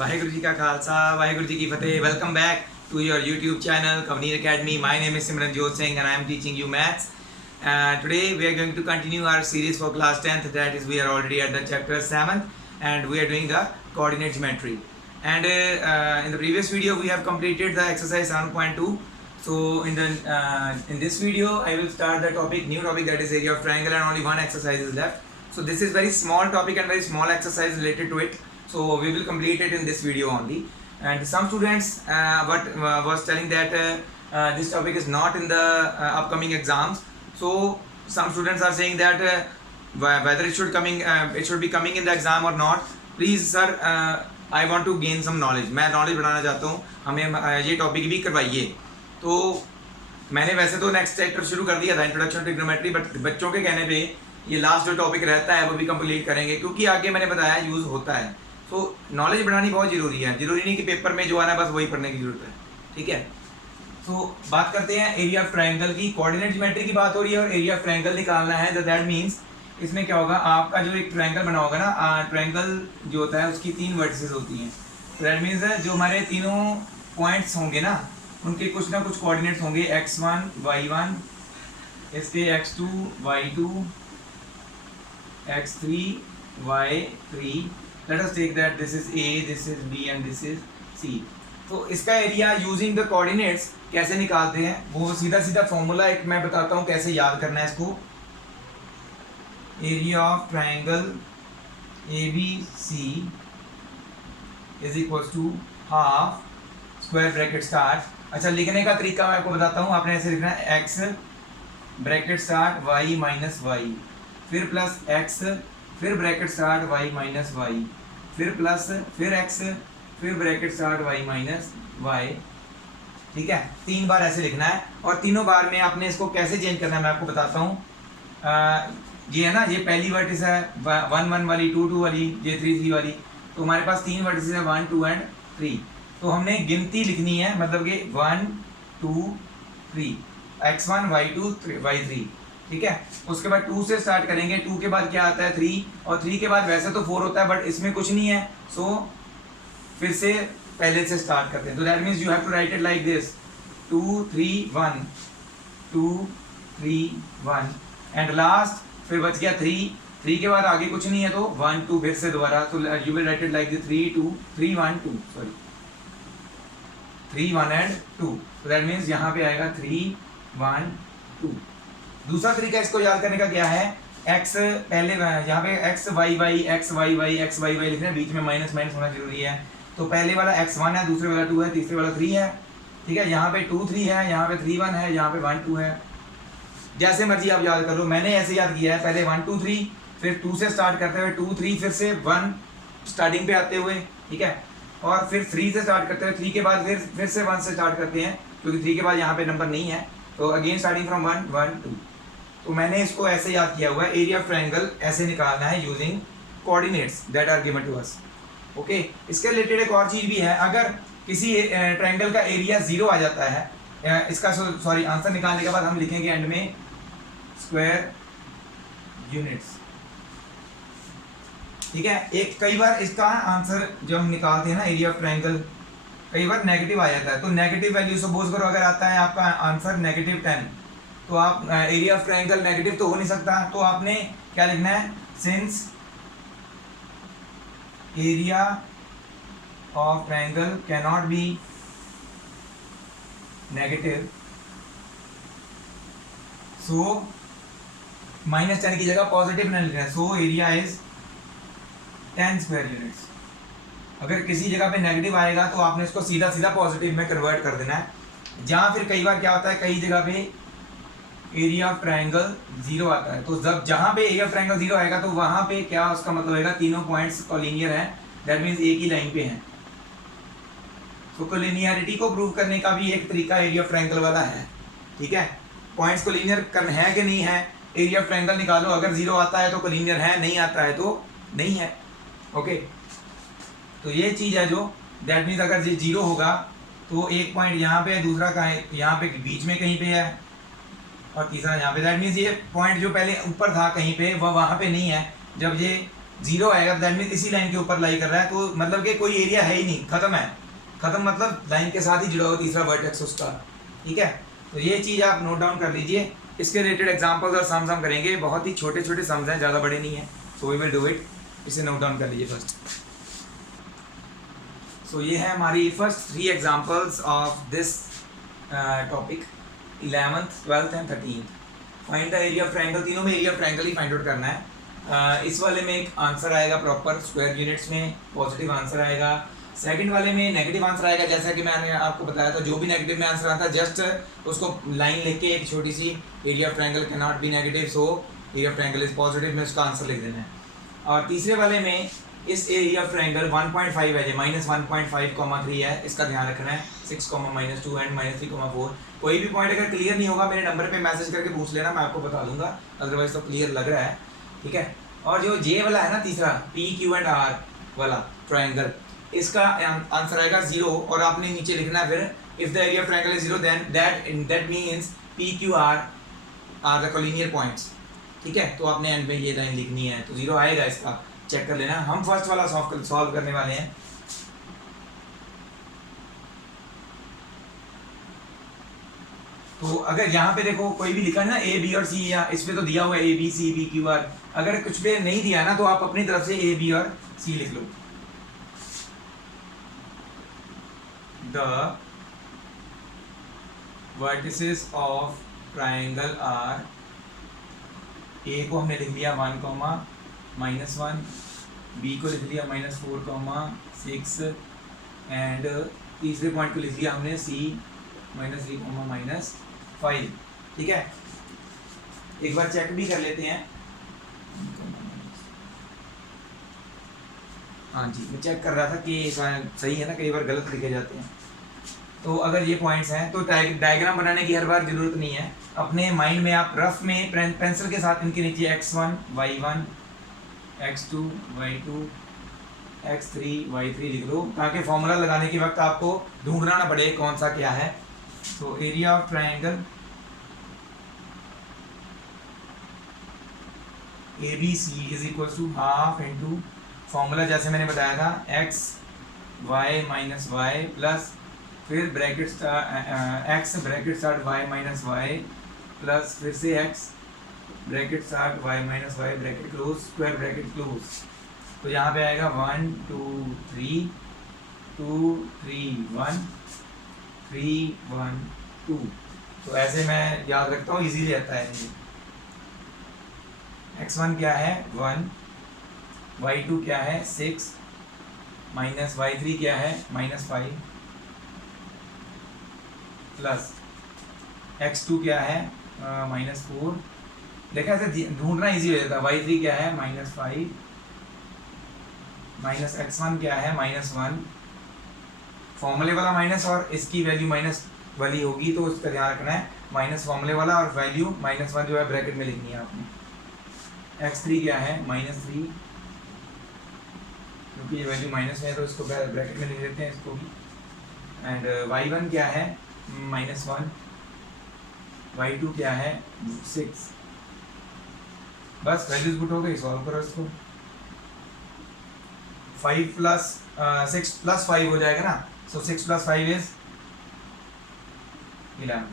वाहेगुरु जी का खालसा वाहेगुरु जी की फतेह. Welcome back to your YouTube channel Kavneer Academy. My name is Simranjot Singh and I am teaching you maths. Today we are going to continue our series for class 10th. That is, we are already at the chapter 7th and we are doing the coordinate geometry. And in the previous video we have completed the exercise 7.2. So in this video I will start the new topic, that is area of triangle, and only one exercise is left. So this is very small topic and very small exercise related to it. So we will complete it in this video only. And some students was telling that this topic is not in the upcoming exams. So some students are saying that whether it should be coming in the exam or not. Please sir, I want to gain some knowledge. मैं knowledge बढ़ाना चाहता हूँ, हमें ये topic भी करवाइए. तो मैंने वैसे तो नेक्स्ट चैप्टर शुरू कर दिया था, इंट्रोडक्शन टू ट्रिग्नोमेट्री, बट बच्चों के कहने पे ये लास्ट जो टॉपिक रहता है वो भी कंप्लीट करेंगे, क्योंकि आगे मैंने बताया यूज़ होता है. तो नॉलेज बढ़ानी बहुत ज़रूरी है. ज़रूरी नहीं कि पेपर में जो आना है बस वही पढ़ने की ज़रूरत है. ठीक है. तो बात करते हैं एरिया ऑफ ट्रायंगल की. कोऑर्डिनेट ज्योमेट्री की बात हो रही है और एरिया ऑफ ट्रायंगल निकालना है. तो दैट मीन्स इसमें क्या होगा, आपका जो एक ट्रायंगल बना होगा ना, ट्रायंगल जो होता है उसकी 3 वर्टिसेस होती हैं. तो दैट मीन्स जो हमारे तीनों पॉइंट्स होंगे ना, उनके कुछ ना कुछ कोऑर्डिनेट्स होंगे. x1 y1, इसके x2 y2, x3 y3. Let us take that this is A, this is B and this is C. तो इसका एरिया यूजिंग द कोऑर्डिनेट्स कैसे निकालते हैं, वो सीधा सीधा फॉर्मूला एक मैं बताता हूँ कैसे याद करना है इसको. Area of triangle ABC is equal to half square bracket start. अच्छा, लिखने का तरीका मैं आपको बताता हूँ. आपने ऐसे लिखना है x bracket start y minus Y, फिर प्लस x, फिर bracket start y minus Y, फिर प्लस, फिर x, फिर bracket start y minus Y. ठीक है, 3 बार ऐसे लिखना है. और तीनों बार में आपने इसको कैसे चेंज करना है मैं आपको बताता हूँ. ये है ना, ये पहली वर्टिस है 1 1 वाली, 2 2 वाली, ये 3 3 वाली. तो हमारे पास 3 वर्टिस है 1 2 एंड 3. तो हमने गिनती लिखनी है, मतलब कि 1 2 3, x1 y2 y3. ठीक है. उसके बाद 2 से स्टार्ट करेंगे. 2 के बाद क्या आता है 3, और 3 के बाद वैसे तो 4 होता है बट इसमें कुछ नहीं है. सो फिर से पहले से स्टार्ट करते हैं. तो that means you have to write it like this 2 3 1 2 3 1 and last फिर बच गया 3. 3 के बाद आगे कुछ नहीं है तो 1 2 फिर से दोबारा. तो you will write it like this 3 2 3 1 2 sorry 3 1 and 2. तो दैट मीन्स यहाँ पे आएगा 3 1 2. दूसरा तरीका इसको याद करने का क्या है, x पहले यहाँ पे x y y x y y x y y लिखना, बीच में माइनस माइनस होना जरूरी है. तो पहले वाला x1 है, दूसरे वाला 2 है, तीसरे वाला 3 है. ठीक है. यहाँ पे 2 3 है, यहाँ पे 3 1 है, यहाँ पे 1 2 है. जैसे मर्जी आप याद कर लो. मैंने ऐसे याद किया है, पहले 1 2 3, फिर 2 से स्टार्ट करते हुए 2 3, फिर से 1 स्टार्टिंग पे आते हुए. ठीक है. और फिर 3 से स्टार्ट करते हुए, 3 के बाद फिर से 1 से स्टार्ट करते हैं, क्योंकि 3 के बाद यहाँ पे नंबर नहीं है. तो अगेन स्टार्टिंग फ्रॉम 1 1 2. तो मैंने इसको ऐसे याद किया हुआ है. एरिया ऑफ ट्रायंगल ऐसे निकालना है using coordinates that are given to us. Okay. इसके रिलेटेड एक और चीज़ भी है. अगर किसी ट्रायंगल का एरिया 0 आ जाता है, इसका सॉरी आंसर निकालने के बाद हम लिखेंगे एंड में स्क्वायर यूनिट्स. ठीक है. एक कई बार इसका आंसर जब हम निकालते हैं ना एरिया ऑफ ट्रायंगल, कई बार नेगेटिव आ जाता है. तो नेगेटिव वैल्यू सपोज करो अगर आता है आपका आंसर -10, तो आप एरिया ऑफ ट्रायंगल नेगेटिव तो हो नहीं सकता. तो आपने क्या लिखना है, since area of triangle cannot be negative, so -10 की जगह पॉजिटिव नहीं लिखना है. So area is 10 square units. अगर किसी जगह पे नेगेटिव आएगा तो आपने इसको सीधा सीधा पॉजिटिव में कन्वर्ट कर देना है. जहाँ फिर कई बार क्या होता है, कई जगह पे एरिया ऑफ ट्रायंगल 0 आता है. तो जब जहाँ पे एरिया ऑफ ट्रायंगल 0 आएगा तो वहाँ पे क्या उसका मतलब होगा, तीनों पॉइंट्स कोलिनियर हैं. दैट मीन्स एक ही लाइन पे हैं. तो कोलिनियरिटी को प्रूव करने का भी एक तरीका एरिया ऑफ ट्रायंगल वाला है. ठीक है. पॉइंट्स कोलिनियर है कि नहीं है, एरिया ऑफ ट्रायंगल निकालो. अगर 0 आता है तो कोलिनियर है, नहीं आता है तो नहीं है. ओके. तो ये चीज़ है जो दैट मीन्स अगर ये 0 होगा तो एक पॉइंट यहाँ पे है, दूसरा कहाँ है, यहाँ पे बीच में कहीं पे है, और तीसरा यहाँ पे. दैट मीन्स ये पॉइंट जो पहले ऊपर था कहीं पे वह वहाँ पे नहीं है. जब ये जीरो आएगा दैट मीन इसी लाइन के ऊपर लाई कर रहा है, तो मतलब कि कोई एरिया है ही नहीं, खत्म है, खत्म मतलब लाइन के साथ ही जुड़ा हुआ तीसरा वर्टेक्स उसका, ठीक है। तो ये चीज़ आप नोट डाउन कर लीजिए। इसके रिलेटेड एग्जांपल्स और सम्स हम करेंगे, बहुत ही छोटे छोटे सम्स हैं, ज़्यादा बड़े नहीं हैं, so we will do it. इसे नोट डाउन कर लीजिए फर्स्ट। सो ये है हमारी first 3 examples of this topic 11th 12th and 13th। Find the area of triangle, तीनों में एरिया ऑफ ट्रायंगल ही फाइंड आउट करना है। इस वाले में एक आंसर आएगा प्रॉपर स्क्वायर यूनिट्स में, पॉजिटिव आंसर आएगा। सेकंड वाले में नेगेटिव आंसर आएगा, जैसा कि मैंने आपको बताया था, जो भी नेगेटिव में आंसर आता है जस्ट उसको लाइन लिख के एक छोटी सी area of triangle cannot be negative, so area of triangle is positive में उसका आंसर लिख देना है। और तीसरे वाले में इस एरिया ऑफ ट्रायंगल 1.5 है, -1.5,3 है, इसका ध्यान रखना है। 6, -2 एंड -3,4। कोई भी पॉइंट अगर क्लियर नहीं होगा मेरे नंबर पे मैसेज करके पूछ लेना, मैं आपको बता दूंगा, अदरवाइज तो क्लियर लग रहा है, ठीक है। और जो जे वाला है ना तीसरा, PQ एंड R वाला ट्रायंगल, इसका आंसर आएगा 0, और आपने नीचे लिखना है फिर if the area of triangle is 0 then that means PQR are the collinear points, ठीक है। तो आपने एंड में ये लाइन लिखनी है, तो 0 आएगा, इसका चेक कर लेना। हम फर्स्ट वाला सॉल्व करने वाले हैं। तो अगर यहाँ पे देखो कोई भी लिखा है ना A B और C, या इस पे तो दिया हुआ है A B C B Q R, अगर कुछ पे नहीं दिया ना तो आप अपनी तरफ से A B और C लिख लो। The vertices of triangle are, A को हमने लिख लिया 1, -1, B को लिख लिया -4, 6 एंड तीसरे पॉइंट को लिख लिया हमने C -3, -5, ठीक है। एक बार चेक भी कर लेते हैं। हाँ जी, मैं चेक कर रहा था कि सही है ना, कई बार गलत लिखे जाते हैं। तो अगर ये पॉइंट्स हैं तो डायग्राम बनाने की हर बार ज़रूरत नहीं है, अपने माइंड में आप रफ में पेंसिल के साथ इनके नीचे x1 y1 x2 y2 x3 y3 लिख लो, ताकि फॉर्मूला लगाने के वक्त आपको ढूंढना ना पड़े कौन सा क्या है। तो area of triangle ABC is equal to half into formula जैसे मैंने बताया था x y minus Y plus फिर bracket start x bracket start y minus Y plus फिर से x bracket start y minus y bracket close square bracket close. तो यहाँ पे आएगा 1 2 3 2 3 1 3 1 2। तो ऐसे मैं याद रखता हूँ, इजीली रहता है मुझे। x1 क्या है 1, y2 क्या है 6, माइनस y3 क्या है -5 प्लस x2 क्या है -4। देखा ऐसे ढूंढना इजी हो जाता है। y3 क्या है -5 माइनस x1 क्या है -1, फॉर्मूले वाला माइनस और इसकी वैल्यू माइनस वाली होगी, तो उसका ध्यान रखना है, माइनस फॉर्मूले वाला और वैल्यू -1 जो है ब्रैकेट में लिखनी है आपने। x3 क्या है -3, क्योंकि ये वैल्यू माइनस में है तो इसको ब्रैकेट में लिख देते हैं इसको भी। एंड y1 क्या है -1, y2 क्या है 6। बस वैल्यूज पुट हो गई, सॉल्व करो इसको। 5 प्लस 6 प्लस 5 हो जाएगा ना, सो 6 प्लस 5 इज 11।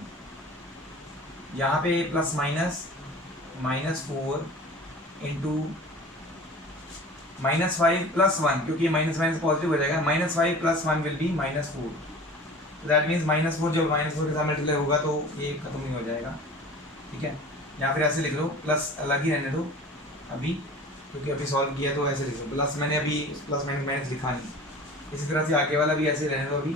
यहाँ पे प्लस -4 इंटू -5 प्लस 1, क्योंकि माइनस माइनस पॉजिटिव हो जाएगा, -5 plus 1 will be -4। That means -4 जब -4 के साथ मल्टीप्लाई होगा तो ये खत्म नहीं हो जाएगा, ठीक है। या फिर ऐसे लिख लो, प्लस अलग ही रहने दो अभी, क्योंकि अभी सॉल्व किया तो ऐसे लिख लो, प्लस मैंने अभी प्लस माइनस लिखा नहीं। इसी तरह से आगे वाला भी ऐसे रहने दो अभी।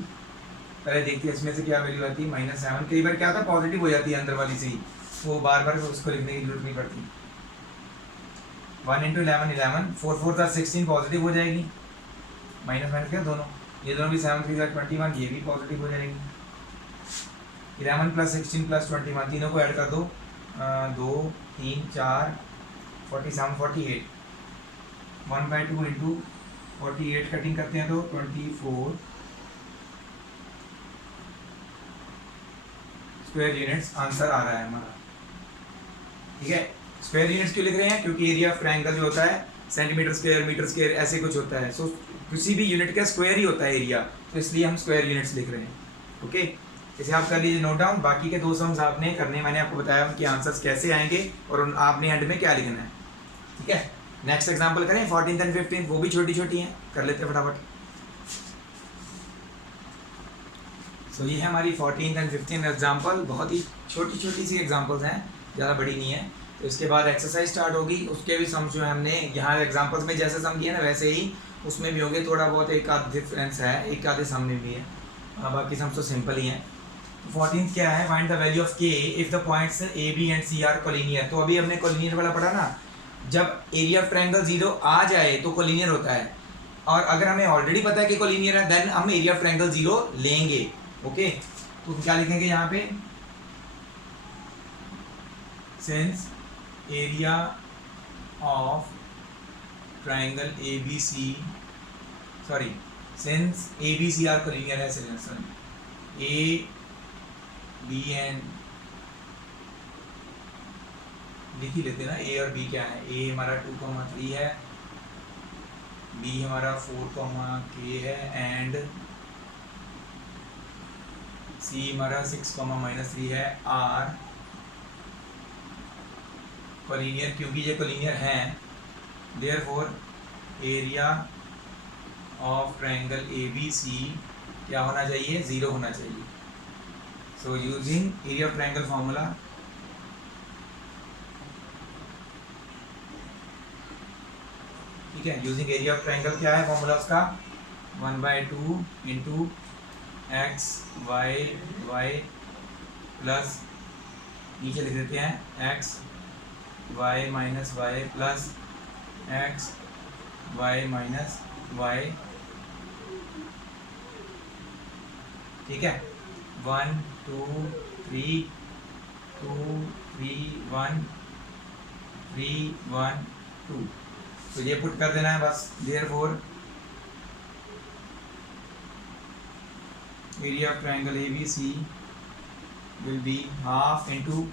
पहले देखते हैं इसमें से क्या वैल्यू आती है -7। कई बार क्या होता है पॉजिटिव हो जाती है अंदर वाली से ही, वो बार बार उसको लिखने की जरूरत नहीं पड़ती। 1 × 11 11, 4 4 16 पॉजिटिव हो जाएगी, माइनस माइनस क्या दोनों, ये दोनों भी 7 3 21, ये भी पॉजिटिव हो जाएगी। 11 + 16 + 21 तीनों को ऐड कर दो, 2 3 4 47 48, 1/2 इंटू 48 कटिंग करते हैं तो 24 स्क्वायर यूनिट्स आंसर आ रहा है हमारा, ठीक है। स्क्वायर यूनिट्स क्यों लिख रहे हैं, क्योंकि एरिया ऑफ ट्रायंगल जो होता है सेंटीमीटर स्क्वायर, मीटर स्क्वायर, ऐसे कुछ होता है। सो किसी भी यूनिट का स्क्वायर ही होता है एरिया, तो इसलिए हम स्क्वायर यूनिट्स लिख रहे हैं। ओके, इसे आप कर लीजिए नोट डाउन। बाकी के 2 सम्स आपने करने, मैंने आपको बताया उनके आंसर्स कैसे आएंगे और आपने एंड में क्या लिखना है। ठीक है, नेक्स्ट एग्जाम्पल करें 14th एंड 15th, वो भी छोटी छोटी हैं, कर लेते हैं फटाफट। सो ये है हमारी 14th एंड 15th एग्जाम्पल, बहुत ही छोटी छोटी सी एग्जाम्पल्स हैं, ज़्यादा बड़ी नहीं है। तो इसके बाद एक्सरसाइज स्टार्ट होगी, उसके भी सम जो है हमने यहाँ एग्जाम्पल्स में जैसे सम किए ना वैसे ही उसमें भी होंगे, थोड़ा बहुत एक आध डिफरेंस है, एक आधे सम में भी है, बाकी सम तो सिंपल ही हैं। 14th क्या है, find the value of K if the points A B and C are collinear. तो अभी हमने कोलिनियर वाला पढ़ा ना, जब एरिया ऑफ ट्रायंगल 0 आ जाए तो कोलिनियर होता है, और अगर हमें ऑलरेडी पता है कि कोलिनियर है देन हम एरिया ऑफ ट्रायंगल 0 लेंगे। ओके, तो क्या लिखेंगे यहाँ पे, since area of triangle A B C, sorry since A B C are collinear है, सॉरी ए बी एंड लिख ही लेते ना, ए और बी क्या है, ए हमारा 2,3 है, बी हमारा 4, k है, एंड सी हमारा 6, -3 है, आर कोलिनियर, क्योंकि ये कोलिनियर हैं, therefore area of triangle A B C क्या होना चाहिए, 0 होना चाहिए। So using area of triangle formula, ठीक है, यूजिंग एरिया ऑफ ट्रायंगल क्या है फॉर्मूला उसका, 1/2 into X Y Y plus, नीचे लिख देते हैं X Y minus Y plus X Y minus Y. ठीक है, 1 2 3 2 3 1 3 1 2, तो ये पुट कर देना है बस। Therefore area of triangle A B C will be half into,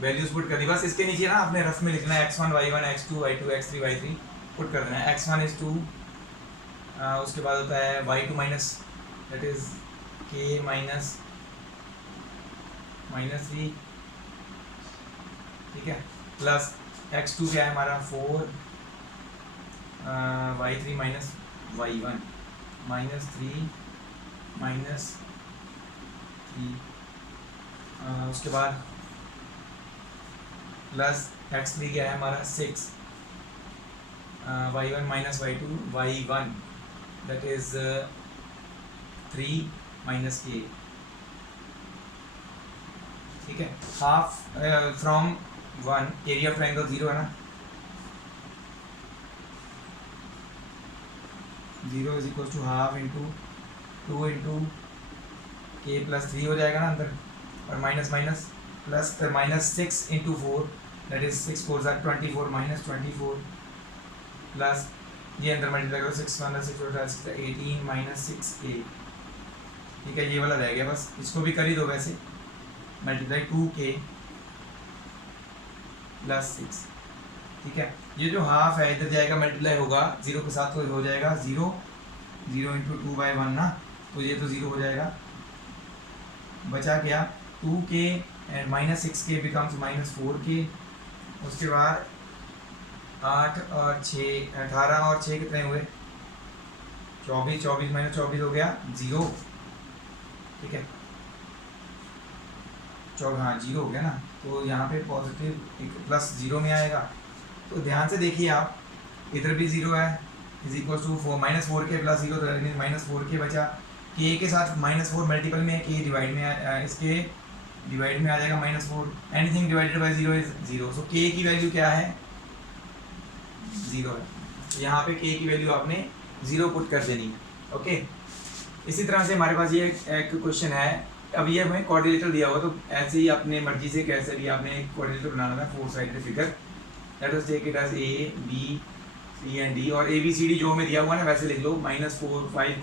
values put कर दी बस, इसके नीचे ना आपने रफ में लिखना है x1 y1 x2 y2 x3 y3 put कर देना है। x1 इज 2, उसके बाद होता है y2 minus, that is k minus -3, ठीक है, प्लस x2 क्या है हमारा 4, y3 माइनस y1 -3 -3, उसके बाद प्लस x3 क्या है हमारा 6, y1 minus y2 y1 that is 3 -k, ठीक है, half from 1, area of triangle 0 है ना, 0 is equal to half into 2 into k plus 3 हो जाएगा ना अंदर, और माइनस माइनस प्लस, फिर -6 इंटू 4 दैट इज 6 4 24 -24 प्लस ये अंदर मल्टीप्लाई करो 6 6 18 -6k, ठीक है, ये वाला रह गया बस, इसको भी कर ही दो वैसे, मल्टीप्लाई 2k प्लस 6, ठीक है, ये जो हाफ है इधर जाएगा मल्टीप्लाई होगा 0 के साथ, तो हो जाएगा 0 0 इंटू 2/1 ना, तो ये तो 0 हो जाएगा, बचा क्या 2k and -6k becomes -4k, उसके बाद 8 और 6 18 और 6 कितने हुए 24, 24 -24 हो गया 0, ठीक है, 14, हाँ 0 हो गया ना, तो यहाँ पे पॉजिटिव प्लस 0 में आएगा, तो ध्यान से देखिए आप, इधर भी 0 है, is equal to -4k plus 0, तो -4k बचा, k के साथ -4 मल्टीपल में, k डिवाइड में इसके डिवाइड में आ जाएगा -4, anything divided by 0 is 0, so k की वैल्यू क्या है 0 है, यहाँ पे k की वैल्यू आपने 0 पुट कर देनी। ओके, इसी तरह से हमारे पास ये एक क्वेश्चन है, अब ये हमें कोऑर्डिनेटर दिया हुआ, तो ऐसे ही अपने मर्जी से कैसे भी आपने कोऑर्डिनेटर बनाना था, 4 sided figure, let us take it as a b c and d, और a b c d जो हमें दिया हुआ है ना वैसे लिख लो, -4 5,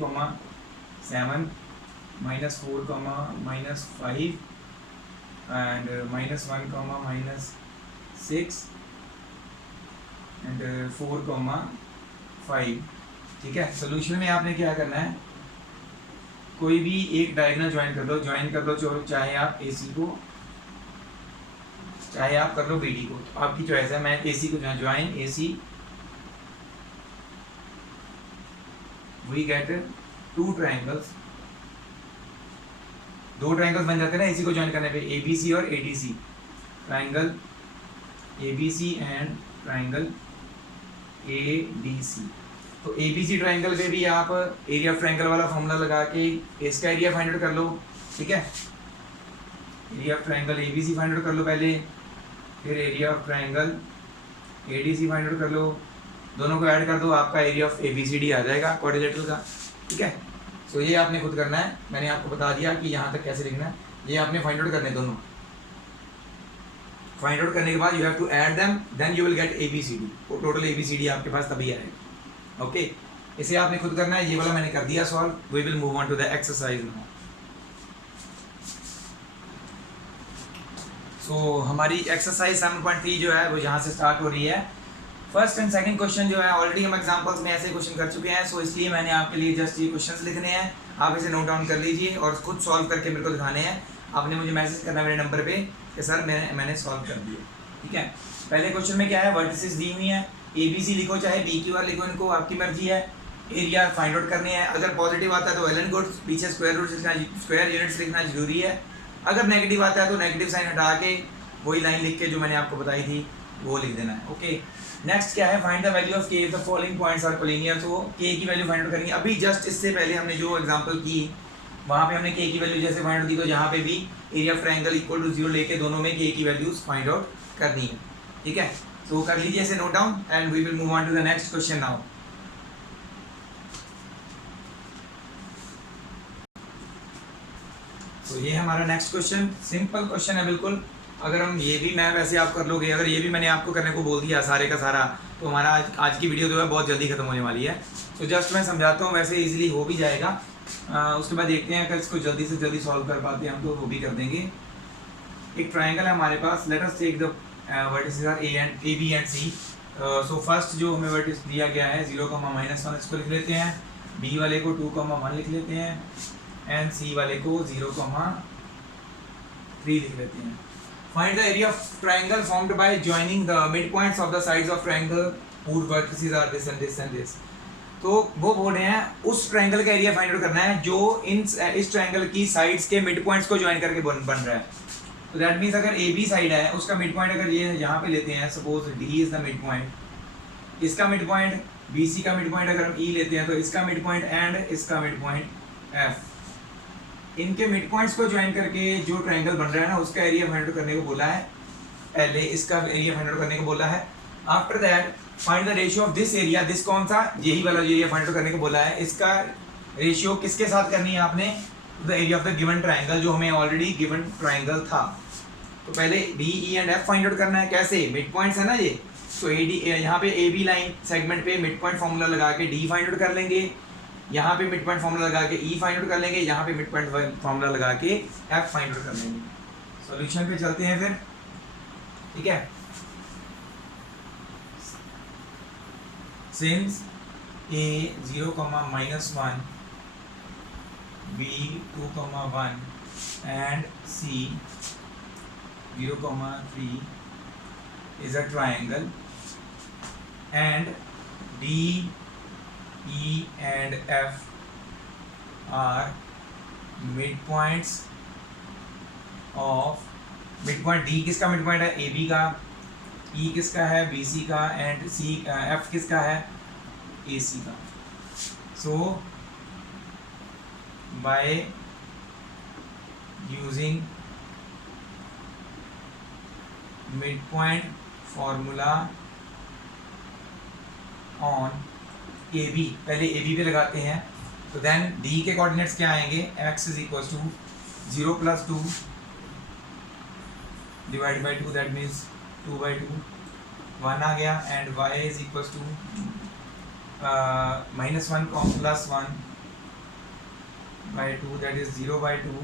-7 -4, -5 एंड -1, -6 एंड 4,5। ठीक है, सोल्यूशन में आपने क्या करना है, कोई भी एक डायगोनल ज्वाइन कर दो, चाहे आप AC को, चाहे आप कर लो BD को, तो आपकी चॉइस है। मैं AC को join AC, we get 2 triangles, 2 triangles बन जाते हैं ना AC को ज्वाइन करने पे, ABC और ADC, triangle ABC and triangle ADC। तो ABC ट्रायंगल पे भी आप एरिया ऑफ ट्रायंगल वाला फॉर्मूला लगा के इसका एरिया फाइंड आउट कर लो। ठीक है, area of triangle ABC find out कर लो पहले, फिर area of triangle ADC find out कर लो, दोनों को ऐड कर दो, आपका एरिया ऑफ ABCD आ जाएगा क्वाड्रिलेटरल का। ठीक है, सो ये आपने खुद करना है, मैंने आपको बता दिया कि यहाँ तक कैसे लिखना है, ये आपने फाइंड आउट करने दोनों। फाइंड आउट करने के बाद you have to add them, then you will get ABCD, total ABCD आपके पास तभी आएगा। ओके, इसे आपने खुद करना है, ये वाला मैंने कर दिया solve. We will move on to the exercise now. So हमारी एक्सरसाइज 7.3 जो है वो यहाँ से स्टार्ट हो रही है। फर्स्ट एंड सेकंड क्वेश्चन जो है ऑलरेडी हम एग्जांपल्स में ऐसे क्वेश्चन कर चुके हैं, सो इसलिए मैंने आपके लिए जस्ट ये क्वेश्चंस लिखने हैं, आप इसे नोट डाउन कर लीजिए और खुद सॉल्व करके मेरे को दिखाने हैं। आपने मुझे मैसेज करना मेरे नंबर पे कि सर मैंने सॉल्व कर दिया। ठीक है, पहले क्वेश्चन में क्या है, वर्टिसेस दी हुई हैं, ABC लिखो चाहे BQR लिखो, इनको आपकी मर्जी है। एरिया फाइंड आउट करने हैं, अगर पॉजिटिव आता है तो वेल एंड गुड, पीछे स्क्वायर रूट लिखना, स्क्वायर यूनिट्स लिखना जरूरी है। अगर नेगेटिव आता है तो नेगेटिव साइन हटा के वही लाइन लिख के जो मैंने आपको बताई थी वो लिख देना है। ओके, नेक्स्ट क्या है, find the value of k, the following points are collinear. तो k की वैल्यू फाइंड आउट करेंगे। अभी जस्ट इससे पहले हमने जो एग्जांपल की वहाँ पे हमने k की वैल्यू जैसे फाइंड आउट की, तो यहाँ पे भी area of triangle equal to 0 लेके दोनों में k की वैल्यूज फाइंड आउट करनी है। ठीक है, तो कर लीजिए इसे note down and we will move on to the next question now. तो ये हमारा नेक्स्ट क्वेश्चन, सिंपल क्वेश्चन है बिल्कुल। अगर हम ये भी, मैं वैसे आप कर लोगे, अगर ये भी मैंने आपको करने को बोल दिया सारे का सारा, तो हमारा आज की वीडियो जो है बहुत जल्दी खत्म होने वाली है। तो जस्ट मैं समझाता हूँ, वैसे इजीली हो भी जाएगा। उसके बाद देखते हैं अगर इसको जल्दी से जल्दी सॉल्व कर पाते हैं हम तो वो भी कर देंगे। एक ट्राइंगल है हमारे पास, let us take the vertices are A B and C। So first जो हमें वर्टिस दिया गया है 0,-1, इसको लिख लेते हैं। B वाले को 2,1 लिख लेते हैं एंड C वाले को 0,3 लिख लेते हैं। Find the area of triangle formed by joining the midpoints of the sides of triangle whose vertices are this and this and this। तो वो बोल रहे हैं उस ट्रायंगल का एरिया फाइंड आउट करना है जो इस ट्रायंगल की साइड्स के मिड पॉइंट्स को ज्वाइन करके बन रहा है। तो दैट मीन्स अगर AB साइड है, उसका मिड पॉइंट अगर ये यहाँ पे लेते हैं, suppose D is the mid point, इसका मिड पॉइंट BC का मिड पॉइंट अगर हम E लेते हैं तो इसका मिड पॉइंट एंड इसका मिड पॉइंट F, इनके मिड पॉइंट्स को ज्वाइन करके जो ट्रायंगल बन रहा है ना उसका एरिया फाइंड आउट करने को बोला है। पहले इसका एरिया फाइंड आउट करने को बोला है। After that find the ratio of this area, this कौन सा, यही वाला जो एरिया फाइंड आउट करने को बोला है, इसका रेशियो किसके साथ करनी है आपने, the area of the given triangle, जो हमें ऑलरेडी गिवन ट्रायंगल था। तो पहले B E and F find out करना है, कैसे, मिड पॉइंट्स है ना ये, तो यहाँ पे AB लाइन सेगमेंट पे मिड पॉइंट फॉर्मूला लगा के D फाइंड आउट कर लेंगे, यहाँ पे मिड पॉइंट फॉर्मूला लगा के E फाइंड आउट कर लेंगे, यहाँ पे मिड पॉइंट फॉर्मूला लगा के F फाइंड आउट कर लेंगे। सॉल्यूशन पे चलते हैं फिर। ठीक है, since A 0,-1, B 2,1 and C 0,3 is a triangle and D E and F are midpoints of, midpoint D किसका midpoint है, AB का, E किसका है, BC का, एंड C F किसका है, AC का। So by using midpoint formula on AB, पहले AB पे लगाते हैं, तो देन D के कोऑर्डिनेट्स क्या आएंगे, x is equal to 0 + 2 divide by 2, that means 2/2, 1 आ गया, and y is equal to -1 +1/2, that is 0/2,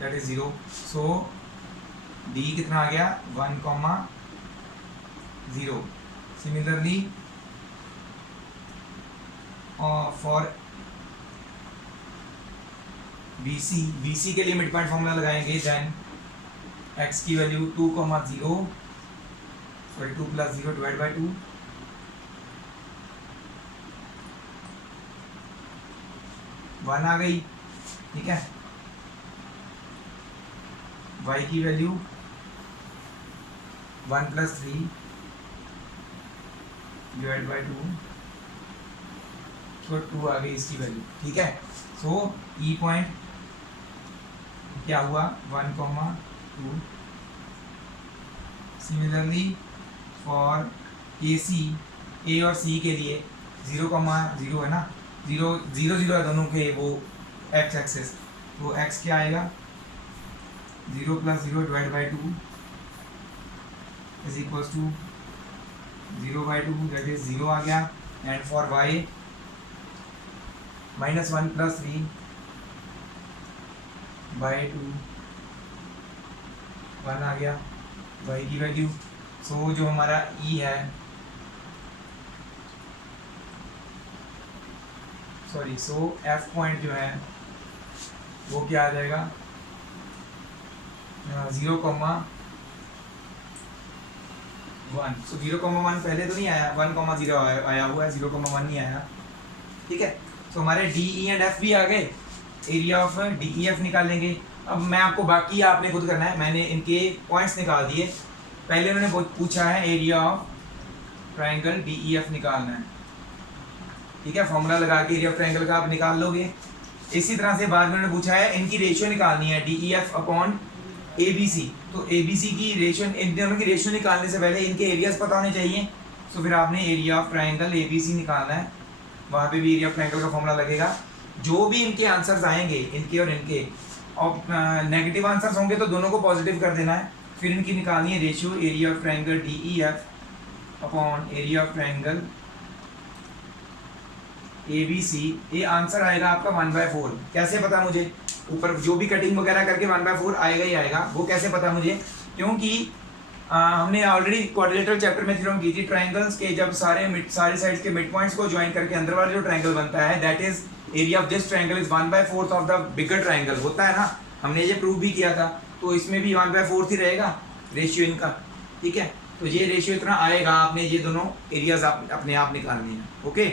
that is 0। So D कितना आ गया, 1,0। सिमिलरली फॉर BC के लिए मिड पॉइंट फॉर्मूला लगाएंगे, देन x की value 2, 0 sorry 2 + 0 divide by 2, one आ गई, ठीक है। y की वैल्यू 1 + 3 डिवाइड बाई 2, तो 2 आ गई इसकी वैल्यू, ठीक है। सो ई पॉइंट क्या हुआ 1, 2। सिमिलरली फॉर A और C के लिए 0, 0 है ना, 0, 0, 0 है दोनों के वो x एक्सेस, तो x क्या आएगा 0 + 0 divide by 2 is equals to 0/2, that is 0 आ गया। एंड फॉर y -1 + 3 बाई 2, 1 आ गया y की वैल्यू। सो जो हमारा e है, सॉरी सो f पॉइंट जो है वो क्या आ जाएगा 0, 1। सो 0,1 पहले तो नहीं आया, 1,0 आया हुआ है, 0,1 नहीं आया, ठीक है। तो हमारे DE एंड F भी आ गए, एरिया ऑफ DEF निकालेंगे। अब मैं आपको बाकी आपने खुद करना है, मैंने इनके पॉइंट्स निकाल दिए। पहले उन्होंने पूछा है एरिया ऑफ ट्रायंगल DEF निकालना है, ठीक है। फॉर्मूला लगा के एरिया ऑफ ट्रायंगल का आप निकाल लोगे। इसी तरह से बाद में उन्होंने पूछा है इनकी रेशियो निकालनी है DEF अपॉन ABC। तो ABC की रेशियो, इन दोनों की रेशियो निकालने से पहले इनके एरियाज पता होने चाहिए। तो फिर आपने एरिया ऑफ ट्रायंगल ABC निकालना है, वहाँ पे भी एरिया ऑफ ट्रायंगल का फॉर्मूला लगेगा। जो भी इनके आंसर्स आएंगे, इनके और इनके, और नेगेटिव आंसर्स होंगे तो दोनों को पॉजिटिव कर देना है। फिर इनकी निकालनी है ratio area of triangle DEF upon area of triangle ABC। ये आंसर आएगा आपका 1/4। कैसे पता मुझे? ऊपर जो भी कटिंग वगैरह करके 1/4 आएगा ही आएगा। वो कैसे पता मुझे? क्योंकि हमने ऑलरेडी क्वाड्रिलेटरल चैप्टर में थ्योरम की थी, ट्रायंगल्स के जब सारे साइड्स के मिड पॉइंट्स को ज्वाइन करके अंदर वाला जो ट्रायंगल बनता है, that is area of this triangle is 1/4 of the bigger triangle, होता है ना, हमने ये प्रूव भी किया था। तो इसमें भी 1/4 ही रहेगा रेशियो इनका, ठीक है। तो ये रेशियो इतना आएगा, आपने ये दोनों एरियाज अपने आप निकालने हैं, ओके।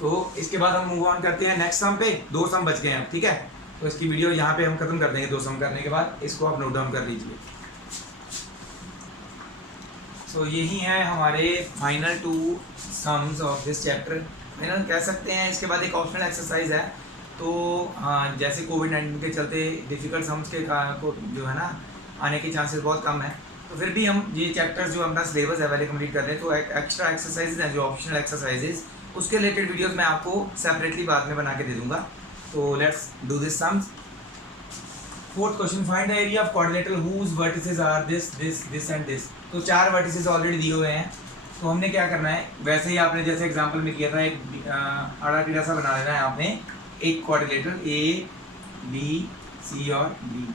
तो इसके बाद हम मूव ऑन करते हैं नेक्स्ट सम पे। 2 सम बच गए हैं, ठीक है। तो इसकी वीडियो यहाँ पे हम खत्म कर देंगे 2 सम करने के बाद। इसको आप नोट डाउन कर लीजिए। सो यही है हमारे final 2 sums of this chapter, final कह सकते हैं। इसके बाद एक ऑप्शनल एक्सरसाइज है। तो हाँ, जैसे कोविड-19 के चलते डिफ़िकल्ट सम्स के को जो है ना आने के चांसेस बहुत कम है, तो फिर भी हम ये चैप्टर्स जो अपना सिलेबस है पहले कंप्लीट कर दें। तो एक्स्ट्रा एक्सरसाइजेज हैं जो ऑप्शनल एक्सरसाइजेज, उसके रिलेटेड वीडियोस मैं आपको सेपरेटली बाद में बना के दे दूंगा। तो let's do this sums. 4th question, find the area of quadrilateral whose vertices are this this this and this. तो 4 वर्टिसेस ऑलरेडी दिए हुए हैं। तो हमने क्या करना है, वैसे ही आपने जैसे एग्जांपल में किया था, एक आड़ा टेढ़ा सा बना लेना है आपने एक क्वाड्रिलेटरल A B C और D।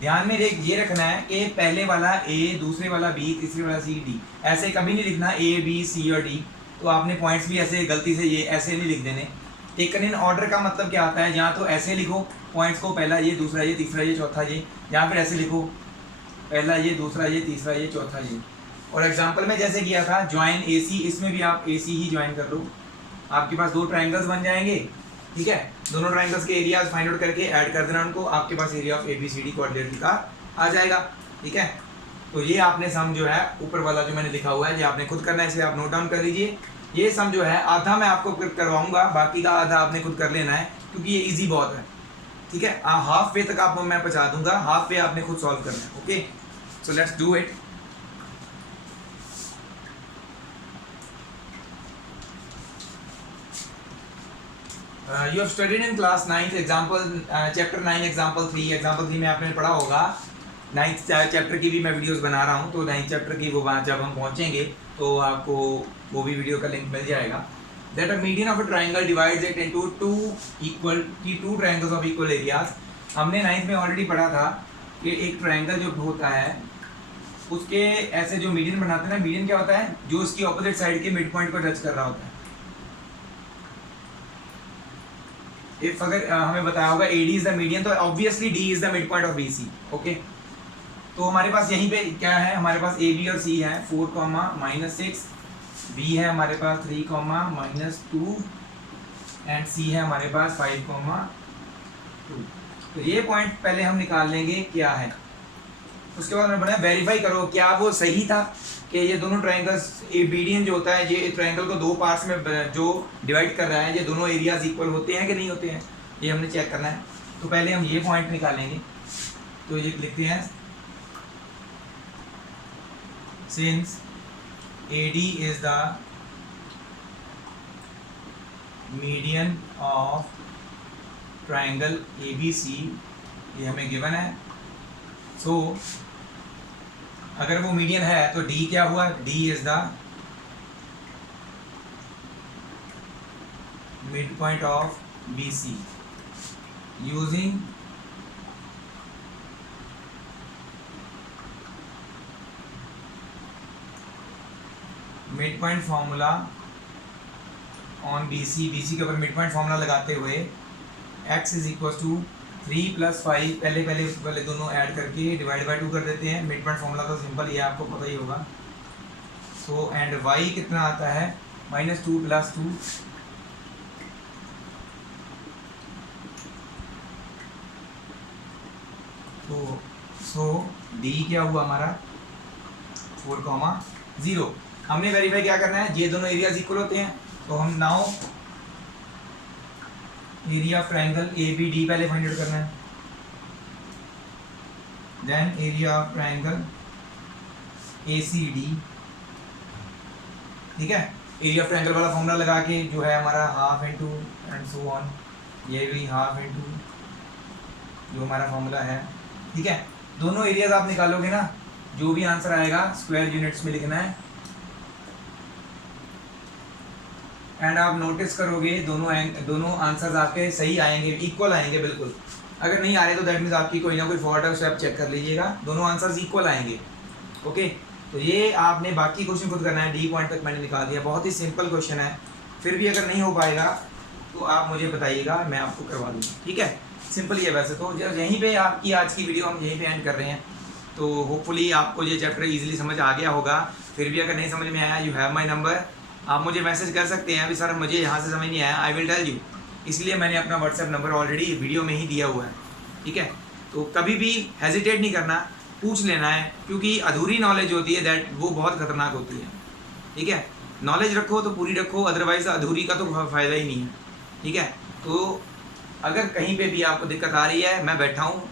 ध्यान में ये रखना है कि पहले वाला A, दूसरे वाला B, तीसरे वाला C D, ऐसे कभी नहीं लिखना A B C और D। तो आपने पॉइंट्स भी ऐसे गलती से ये ऐसे नहीं लिख देने। टेकन इन ऑर्डर का मतलब क्या आता है, या तो ऐसे लिखो पॉइंट्स को, पहला ये, दूसरा ये, तीसरा ये, चौथा ये, या फिर ऐसे लिखो पहला ये, दूसरा ये, तीसरा ये, चौथा ये। और एग्जांपल में जैसे किया था ज्वाइन AC, इसमें भी आप AC ही ज्वाइन कर लो। आपके पास 2 ट्रायंगल्स बन जाएंगे, ठीक है। दोनों ट्रायंगल्स के एरियाज फाइंड आउट करके ऐड कर देना उनको, आपके पास एरिया ऑफ ABCD क्वाड्रिलेटरल का आ जाएगा, ठीक है। तो ये आपने सम जो है ऊपर वाला जो मैंने लिखा हुआ है, ये आपने खुद करना है, इसे आप नोट डाउन कर लीजिए। ये सम जो है आधा मैं आपको करवाऊंगा, बाकी का आधा आपने खुद कर लेना है, क्योंकि ये इजी बहुत है, ठीक है। हाफ वे तक आपको मैं पहुंचा दूंगा, हाफ वे आपने खुद सॉल्व करना है, okay. So let's do it. You have studied in class 9th example chapter 9 example 3। example 3 में आपने पढ़ा होगा। 9th चैप्टर की भी मैं वीडियोस बना रहा हूँ, तो 9th चैप्टर की वो बात जब हम पहुँचेंगे तो आपको वो भी वीडियो का लिंक मिल जाएगा। That a median of a triangle divides it into two triangles of equal areas। हमने 9th में ऑलरेडी पढ़ा था कि एक ट्रायंगल जो होता है उसके ऐसे जो मीडियन बनाते हैं ना, मीडियन क्या होता है, जो उसकी ऑपोजिट साइड के मिड पॉइंट को टच कर रहा होता है। इफ अगर हमें बताया होगा AD इज द मीडियन, तो obviously D is the mid point of BC। Okay, तो हमारे पास यहीं पे क्या है, हमारे पास AB और C है 4, -6, B है हमारे पास 3, -2 एंड C है हमारे पास 5, 2। तो ये पॉइंट पहले हम निकाल लेंगे क्या है। उसके बाद हमें बनाया वेरीफाई करो क्या वो सही था कि ये दोनों ट्रायंगल्स, ये मीडियन जो होता है ये ट्रायंगल को दो पार्ट्स में जो डिवाइड कर रहा है, ये दोनों एरियाज इक्वल होते हैं कि नहीं होते हैं, ये हमने चेक करना है। तो पहले हम ये पॉइंट निकालेंगे। तो ये लिखते हैं since AD is the median of triangle ABC, ये हमें गिवन है। सो अगर वो मीडियन है तो D क्या हुआ, D is the mid point of BC using mid point formula on BC के ऊपर मिड पॉइंट फॉर्मूला लगाते हुए x इज इक्वल टू 3 + 5, पहले दोनों ऐड करके डिवाइड बाय 2 कर देते हैं। मिड पॉइंट फॉर्मूला तो सिंपल ही है, आपको पता ही होगा। सो एंड y कितना आता है, -2 + 2, सो D क्या हुआ हमारा 4, 0। हमने वेरीफाई क्या करना है, ये दोनों एरियाज इक्वल होते हैं। तो हम now area of triangle ABD पहले फाइंड आउट करना है, then area of triangle ACD। ठीक है, एरिया ऑफ ट्रायंगल वाला फॉर्मूला लगा के जो है हमारा half into and so on, ये भी हाफ इनटू जो हमारा फॉर्मूला है। ठीक है, दोनों एरियाज आप निकालोगे ना, जो भी आंसर आएगा स्क्वायर यूनिट्स में लिखना है। एंड आप नोटिस करोगे दोनों आंसर्स आपके सही आएंगे, इक्वल आएंगे बिल्कुल। अगर नहीं आ रहे तो दैट मीन्स आपकी कोई ना कोई फॉल्ट है, उसे आप चेक कर लीजिएगा। दोनों आंसर्स इक्वल आएंगे। ओके, तो ये आपने बाकी क्वेश्चन खुद करना है। D पॉइंट तक मैंने निकाल दिया, बहुत ही सिंपल क्वेश्चन है। फिर भी अगर नहीं हो पाएगा तो आप मुझे बताइएगा, मैं आपको करवा दूँगा। ठीक है, सिंपल ही है वैसे तो। जब यहीं पे आपकी आज की वीडियो हम यहीं पे एंड कर रहे हैं। तो होपफुली आपको ये चैप्टर इजीली समझ आ गया होगा। फिर भी अगर नहीं समझ में आया, यू हैव माय नंबर, आप मुझे मैसेज कर सकते हैं। अभी सर मुझे यहाँ से समझ नहीं आया, आई विल टेल यू। इसलिए मैंने अपना व्हाट्सएप नंबर ऑलरेडी वीडियो में ही दिया हुआ है। ठीक है, तो कभी भी हेजिटेट नहीं करना, पूछ लेना है, क्योंकि अधूरी नॉलेज होती है दैट वो बहुत खतरनाक होती है। ठीक है, नॉलेज रखो तो पूरी रखो, अदरवाइज अधूरी का तो फ़ायदा ही नहीं है। ठीक है, तो अगर कहीं पे भी आपको दिक्कत आ रही है, मैं बैठा हूँ,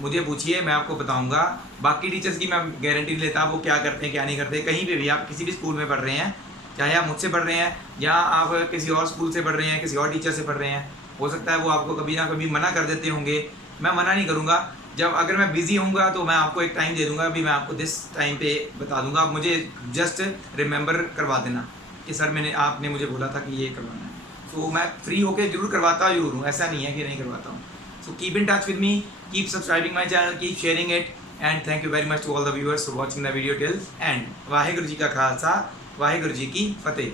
मुझे पूछिए, मैं आपको बताऊँगा। बाकी टीचर्स की मैं गारंटी नहीं लेता वो क्या करते हैं क्या नहीं करते। कहीं पे भी आप किसी भी स्कूल में पढ़ रहे हैं, चाहे आप मुझसे पढ़ रहे हैं या आप किसी और स्कूल से पढ़ रहे हैं, किसी और टीचर से पढ़ रहे हैं, हो सकता है वो आपको कभी ना कभी मना कर देते होंगे। मैं मना नहीं करूँगा। जब अगर मैं बिज़ी होऊंगा तो मैं आपको एक टाइम दे दूँगा, अभी मैं आपको दिस टाइम पे बता दूँगा। आप मुझे जस्ट रिमेंबर करवा देना कि सर आपने मुझे बोला था कि ये करवाना है। तो मैं फ्री होकर जरूर करवाता जरूर हूँ, ऐसा नहीं है कि नहीं करवाता हूँ। So keep in touch with me, keep subscribing my channel, keep sharing it, and thank you very much to all the viewers for watching the video till end. Waheguru ji का खालसा, वाहिगुरु जी की फतेह।